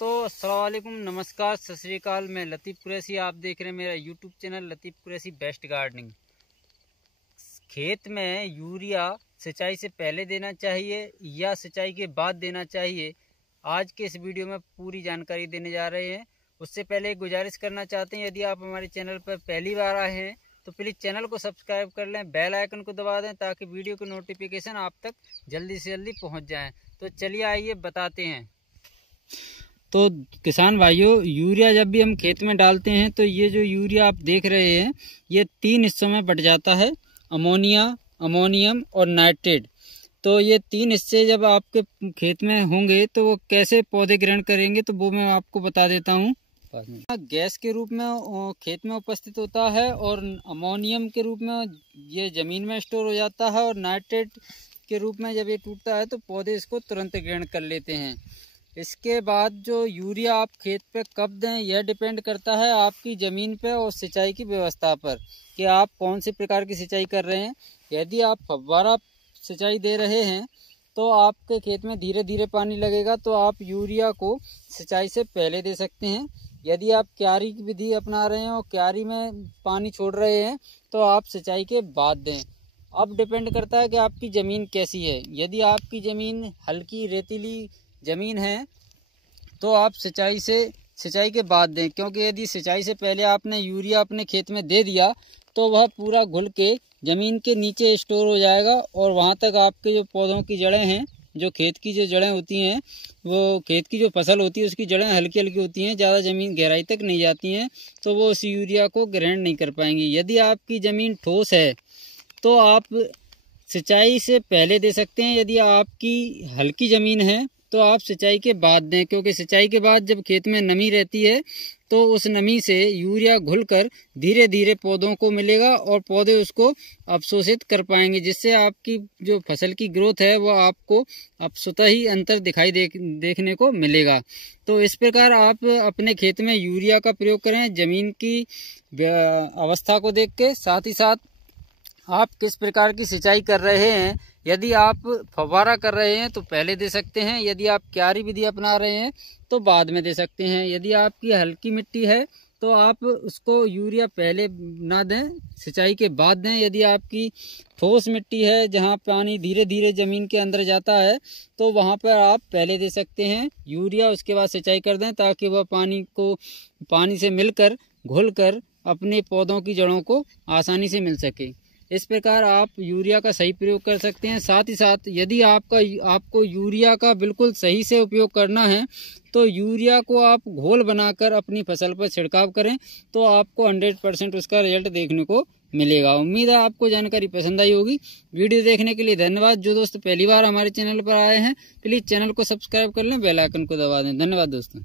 दोस्तों अस्सलाम वालेकुम, नमस्कार, सत श्री अकाल। मैं लतीफ़ कुरैशी, आप देख रहे हैं मेरा यूट्यूब चैनल लतीफ़ कुरैशी बेस्ट गार्डनिंग। खेत में यूरिया सिंचाई से पहले देना चाहिए या सिंचाई के बाद देना चाहिए, आज के इस वीडियो में पूरी जानकारी देने जा रहे हैं। उससे पहले एक गुजारिश करना चाहते हैं, यदि आप हमारे चैनल पर पहली बार आए हैं तो प्लीज़ चैनल को सब्सक्राइब कर लें, बेल आइकन को दबा दें ताकि वीडियो की नोटिफिकेशन आप तक जल्दी से जल्दी पहुंच जाएं। तो चलिए आइए बताते हैं। तो किसान भाइयों, यूरिया जब भी हम खेत में डालते हैं तो ये जो यूरिया आप देख रहे हैं ये 3 हिस्सों में बट जाता है, अमोनिया, अमोनियम और नाइट्रेट। तो ये 3 हिस्से जब आपके खेत में होंगे तो वो कैसे पौधे ग्रहण करेंगे तो वो मैं आपको बता देता हूँ। गैस के रूप में खेत में उपस्थित होता है और अमोनियम के रूप में ये ज़मीन में स्टोर हो जाता है और नाइट्रेट के रूप में जब ये टूटता है तो पौधे इसको तुरंत ग्रहण कर लेते हैं। इसके बाद जो यूरिया आप खेत पे कब दें यह डिपेंड करता है आपकी ज़मीन पे और सिंचाई की व्यवस्था पर कि आप कौन सी प्रकार की सिंचाई कर रहे हैं। यदि आप फव्वारा सिंचाई दे रहे हैं तो आपके खेत में धीरे धीरे पानी लगेगा, तो आप यूरिया को सिंचाई से पहले दे सकते हैं। यदि आप क्यारी की विधि अपना रहे हैं और क्यारी में पानी छोड़ रहे हैं तो आप सिंचाई के बाद दें। अब डिपेंड करता है कि आपकी ज़मीन कैसी है। यदि आपकी ज़मीन हल्की रेतीली ज़मीन है तो आप सिंचाई के बाद दें, क्योंकि यदि सिंचाई से पहले आपने यूरिया अपने खेत में दे दिया तो वह पूरा घुल के ज़मीन के नीचे स्टोर हो जाएगा और वहाँ तक आपके जो पौधों की जड़ें हैं, जो खेत की जो जड़ें होती हैं, वो खेत की जो फसल होती है उसकी जड़ें हल्की हल्की होती हैं, ज़्यादा ज़मीन गहराई तक नहीं जाती हैं, तो वो उस यूरिया को ग्रहण नहीं कर पाएंगी। यदि आपकी ज़मीन ठोस है तो आप सिंचाई से पहले दे सकते हैं। यदि आपकी हल्की ज़मीन है तो आप सिंचाई के बाद दें, क्योंकि सिंचाई के बाद जब खेत में नमी रहती है तो उस नमी से यूरिया घुलकर धीरे धीरे पौधों को मिलेगा और पौधे उसको अवशोषित कर पाएंगे, जिससे आपकी जो फसल की ग्रोथ है वो आपको अब स्वतः ही अंतर दिखाई देखने को मिलेगा। तो इस प्रकार आप अपने खेत में यूरिया का प्रयोग करें ज़मीन की अवस्था को देख के, साथ ही साथ आप किस प्रकार की सिंचाई कर रहे हैं। यदि आप फव्वारा कर रहे हैं तो पहले दे सकते हैं, यदि आप क्यारी विधि अपना रहे हैं तो बाद में दे सकते हैं। यदि आपकी हल्की मिट्टी है तो आप उसको यूरिया पहले ना दें, सिंचाई के बाद दें। यदि आपकी ठोस मिट्टी है जहां पानी धीरे धीरे ज़मीन के अंदर जाता है तो वहां पर आप पहले दे सकते हैं यूरिया, उसके बाद सिंचाई कर दें ताकि वह पानी से मिलकर घुलकर अपने पौधों की जड़ों को आसानी से मिल सके। इस प्रकार आप यूरिया का सही प्रयोग कर सकते हैं। साथ ही साथ यदि आपको यूरिया का बिल्कुल सही से उपयोग करना है तो यूरिया को आप घोल बनाकर अपनी फसल पर छिड़काव करें तो आपको 100% उसका रिजल्ट देखने को मिलेगा। उम्मीद है आपको जानकारी पसंद आई होगी। वीडियो देखने के लिए धन्यवाद। जो दोस्त पहली बार हमारे चैनल पर आए हैं प्लीज़ चैनल को सब्सक्राइब कर लें, बेल आइकन को दबा दें। धन्यवाद दोस्तों।